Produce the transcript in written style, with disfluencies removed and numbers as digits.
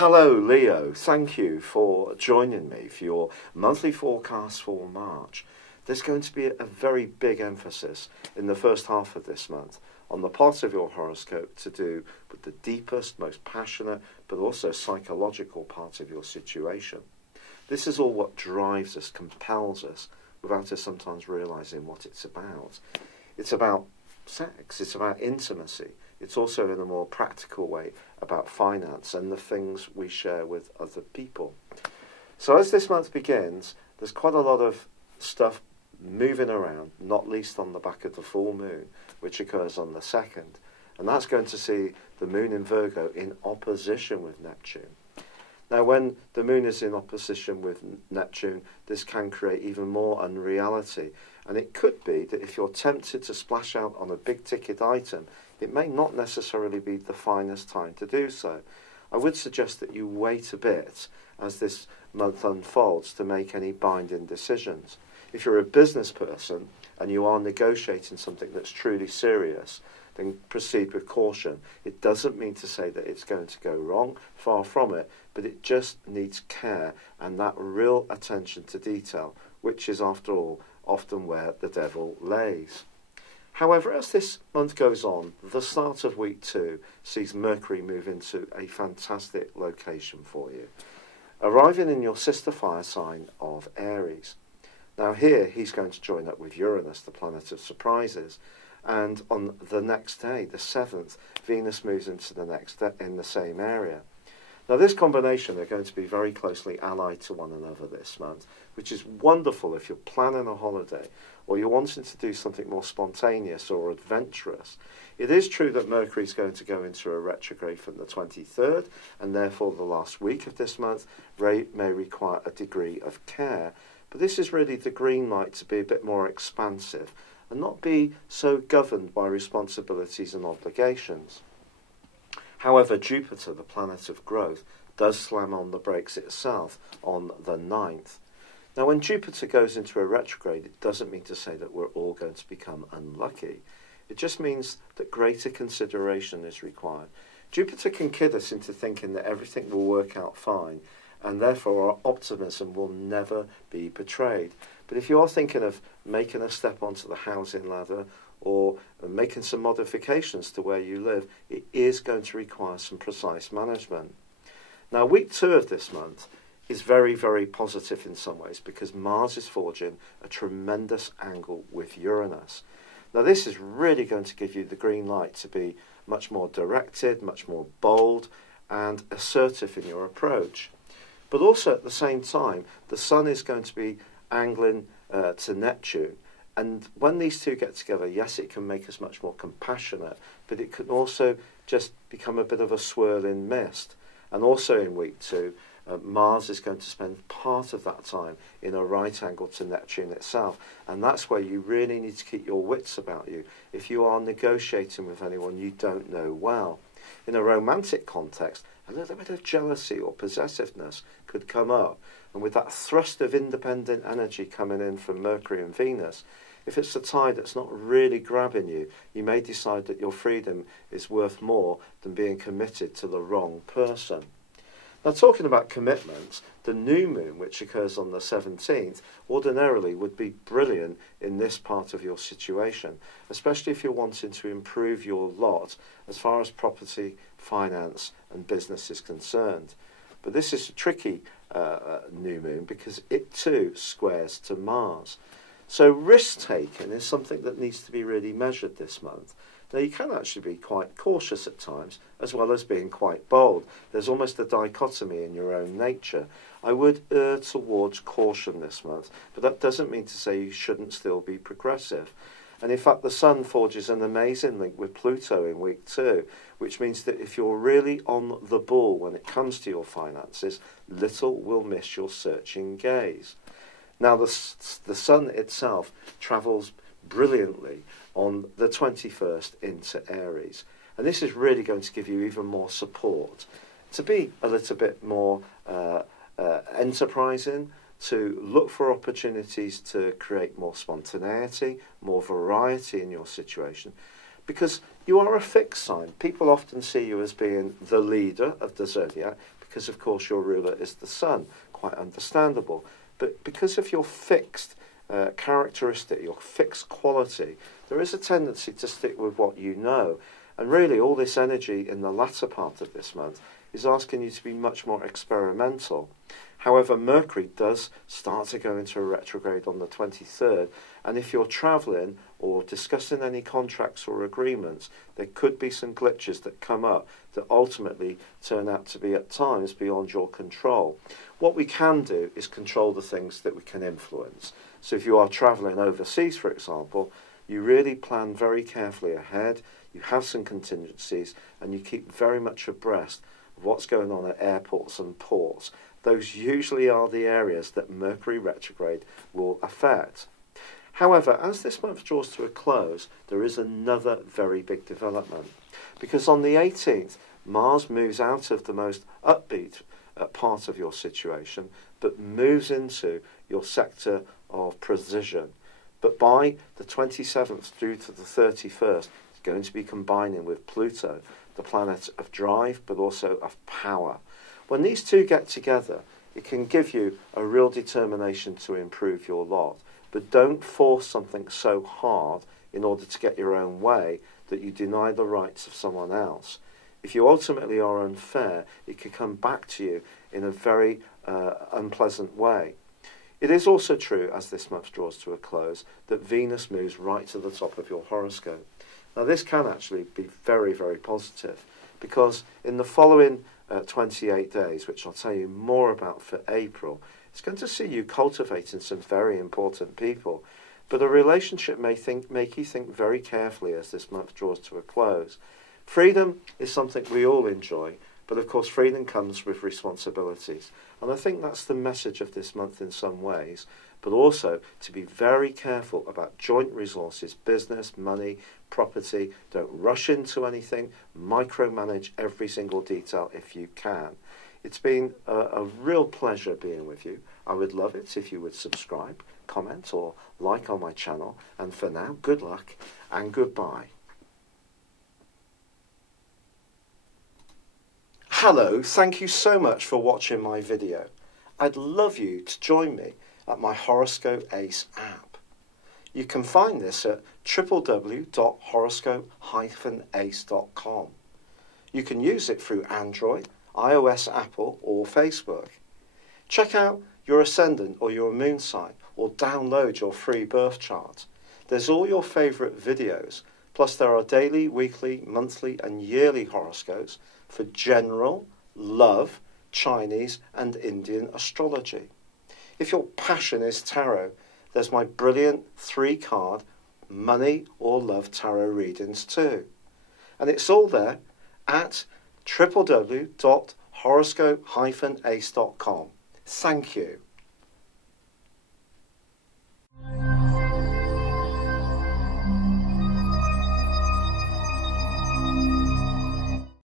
Hello Leo, thank you for joining me for your monthly forecast for March. There's going to be a very big emphasis in the first half of this month on the part of your horoscope to do with the deepest, most passionate, but also psychological part of your situation. This is all what drives us, compels us, without us sometimes realising what it's about. It's about sex, it's about intimacy. It's also, in a more practical way, about finance and the things we share with other people. So as this month begins, there's quite a lot of stuff moving around, not least on the back of the full moon, which occurs on the 2nd. And that's going to see the moon in Virgo in opposition with Neptune. Now, when the moon is in opposition with Neptune, this can create even more unreality. And it could be that if you're tempted to splash out on a big ticket item, it may not necessarily be the finest time to do so. I would suggest that you wait a bit as this month unfolds to make any binding decisions. If you're a business person and you are negotiating something that's truly serious, then proceed with caution. It doesn't mean to say that it's going to go wrong, far from it, but it just needs care and that real attention to detail, which is, after all, often where the devil lays. However, as this month goes on, the start of week 2 sees Mercury move into a fantastic location for you, arriving in your sister fire sign of Aries. Now here, he's going to join up with Uranus, the planet of surprises, and on the next day, the 7th, Venus moves into the next in the same area. Now this combination, they're going to be very closely allied to one another this month, which is wonderful if you're planning a holiday or you're wanting to do something more spontaneous or adventurous. It is true that Mercury is going to go into a retrograde from the 23rd, and therefore the last week of this month may require a degree of care. But this is really the green light to be a bit more expansive and not be so governed by responsibilities and obligations. However, Jupiter, the planet of growth, does slam on the brakes itself on the 9th. Now, when Jupiter goes into a retrograde, it doesn't mean to say that we're all going to become unlucky. It just means that greater consideration is required. Jupiter can kid us into thinking that everything will work out fine, and therefore our optimism will never be betrayed. But if you are thinking of making a step onto the housing ladder or making some modifications to where you live, it is going to require some precise management. Now, week 2 of this month is very, very positive in some ways because Mars is forging a tremendous angle with Uranus. Now, this is really going to give you the green light to be much more directed, much more bold and assertive in your approach. But also at the same time, the Sun is going to be angling to Neptune. And when these two get together, yes, it can make us much more compassionate, but it can also just become a bit of a swirling mist. And also in week 2, Mars is going to spend part of that time in a right angle to Neptune itself. And that's where you really need to keep your wits about you if you are negotiating with anyone you don't know well. In a romantic context, a little bit of jealousy or possessiveness could come up. And with that thrust of independent energy coming in from Mercury and Venus, if it's a tie that's not really grabbing you, you may decide that your freedom is worth more than being committed to the wrong person. Now, talking about commitments, the new moon, which occurs on the 17th, ordinarily would be brilliant in this part of your situation, especially if you're wanting to improve your lot as far as property, finance and business is concerned. But this is a tricky new moon because it too squares to Mars. So risk-taking is something that needs to be really measured this month. Now, you can actually be quite cautious at times, as well as being quite bold. There's almost a dichotomy in your own nature. I would err towards caution this month, but that doesn't mean to say you shouldn't still be progressive. And in fact, the Sun forges an amazing link with Pluto in week 2, which means that if you're really on the ball when it comes to your finances, little will miss your searching gaze. Now, the Sun itself travels brilliantly on the 21st into Aries. And this is really going to give you even more support to be a little bit more enterprising, to look for opportunities to create more spontaneity, more variety in your situation, because you are a fixed sign. People often see you as being the leader of the Zodiac because of course your ruler is the sun, quite understandable. But because of your fixed characteristic, your fixed quality, there is a tendency to stick with what you know. And really all this energy in the latter part of this month is asking you to be much more experimental. However, Mercury does start to go into a retrograde on the 23rd, and if you're travelling or discussing any contracts or agreements, there could be some glitches that come up that ultimately turn out to be at times beyond your control. What we can do is control the things that we can influence. So if you are travelling overseas, for example, you really plan very carefully ahead, you have some contingencies, and you keep very much abreast of what's going on at airports and ports. Those usually are the areas that Mercury retrograde will affect. However, as this month draws to a close, there is another very big development. Because on the 18th, Mars moves out of the most upbeat part of your situation, but moves into your sector of precision. But by the 27th through to the 31st, it's going to be combining with Pluto, the planet of drive, but also of power. When these two get together, it can give you a real determination to improve your lot. But don't force something so hard in order to get your own way that you deny the rights of someone else. If you ultimately are unfair, it can come back to you in a very unpleasant way. It is also true, as this month draws to a close, that Venus moves right to the top of your horoscope. Now this can actually be very, very positive, because in the following 28 days, which I'll tell you more about for April, it's going to see you cultivating some very important people. But a relationship may make you think very carefully as this month draws to a close. Freedom is something we all enjoy, but of course freedom comes with responsibilities. And I think that's the message of this month in some ways, but also to be very careful about joint resources, business, money, property. Don't rush into anything, micromanage every single detail if you can. It's been a real pleasure being with you. I would love it if you would subscribe, comment or like on my channel. And for now, good luck and goodbye. Hello, thank you so much for watching my video. I'd love you to join me at my Horoscope Ace app. You can find this at www.horoscope-ace.com. You can use it through Android, iOS, Apple or Facebook. Check out your ascendant or your moon sign or download your free birth chart. There's all your favourite videos, plus there are daily, weekly, monthly and yearly horoscopes for general, love, Chinese and Indian astrology. If your passion is tarot, there's my brilliant 3-card money or love tarot readings too. And it's all there at www.horoscope-ace.com. Thank you.